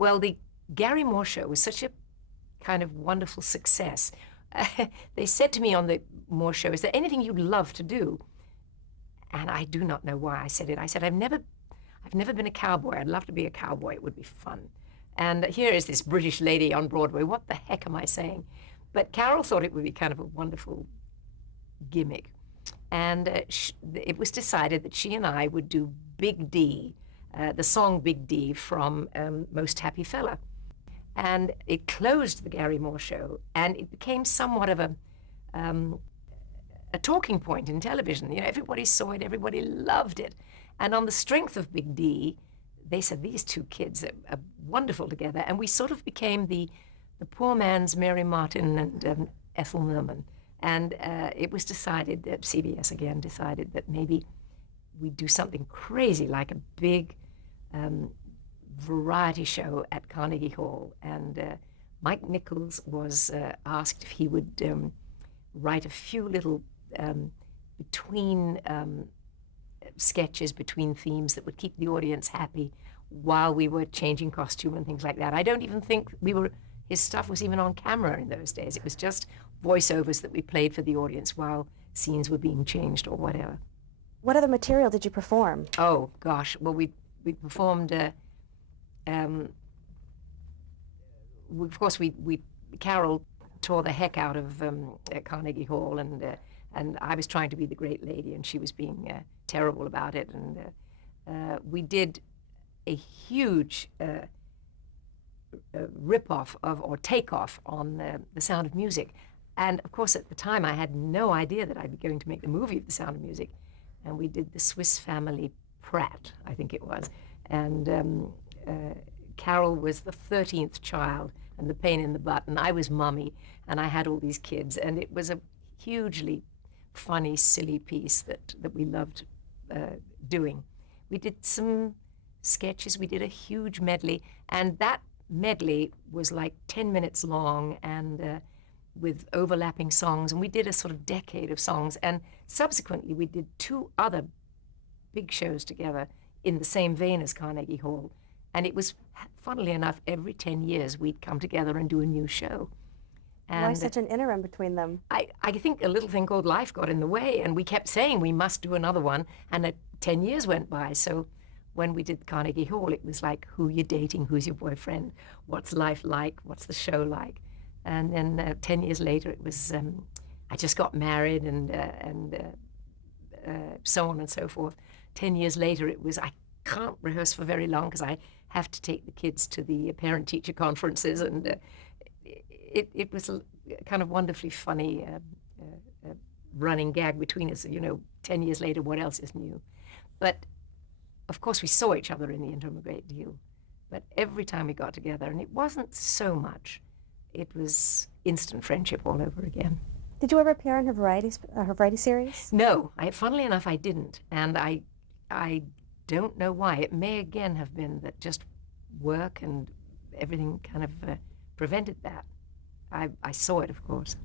Well, the Gary Moore show was such a kind of wonderful success. They said to me on the Moore show, "Is there anything you'd love to do?" And I do not know why I said it. I said, I've never been a cowboy. I'd love to be a cowboy. It would be fun. And here is this British lady on Broadway. What the heck am I saying? But Carol thought it would be kind of a wonderful gimmick. And it was decided that she and I would do Big D, the song Big D from Most Happy Fella. And it closed the Gary Moore show, and it became somewhat of a talking point in television. You know, everybody saw it, everybody loved it. And on the strength of Big D, they said, these two kids are wonderful together. And we sort of became the poor man's Mary Martin and Ethel Merman. And it was decided that CBS again decided that maybe we'd do something crazy, like a big variety show at Carnegie Hall. And Mike Nichols was asked if he would write a few little between sketches, between themes that would keep the audience happy while we were changing costume and things like that. I don't even think his stuff was even on camera in those days. It was just voiceovers that we played for the audience while scenes were being changed or whatever. What other material did you perform? Oh gosh, well we performed. Of course, Carol tore the heck out of at Carnegie Hall, and I was trying to be the great lady, and she was being terrible about it. And we did a huge rip-off or take-off on The Sound of Music. And of course, at the time, I had no idea that I'd be going to make the movie of The Sound of Music. And we did The Swiss Family Pratt, I think it was. And Carol was the 13th child and the pain in the butt, and I was Mummy, and I had all these kids. And it was a hugely funny, silly piece that we loved doing. We did some sketches, we did a huge medley, and that medley was like 10 minutes long and with overlapping songs, and we did a sort of decade of songs. And subsequently we did two other big shows together in the same vein as Carnegie Hall, and it was, funnily enough, every 10 years we'd come together and do a new show. And why such an interim between them? I think a little thing called life got in the way, and we kept saying we must do another one, and 10 years went by. So when we did Carnegie Hall, it was like, who you're dating, who's your boyfriend, what's life like, what's the show like? And then 10 years later, it was, I just got married and so on and so forth. 10 years later, it was, I can't rehearse for very long because I have to take the kids to the parent-teacher conferences, and it was a kind of wonderfully funny running gag between us. You know, 10 years later, what else is new? But of course, we saw each other in the interim a great deal. But every time we got together, and it wasn't so much, it was instant friendship all over again. Did you ever appear in her variety series? No, funnily enough, I didn't, and I don't know why. It may again have been that just work and everything kind of prevented that. I saw it, of course.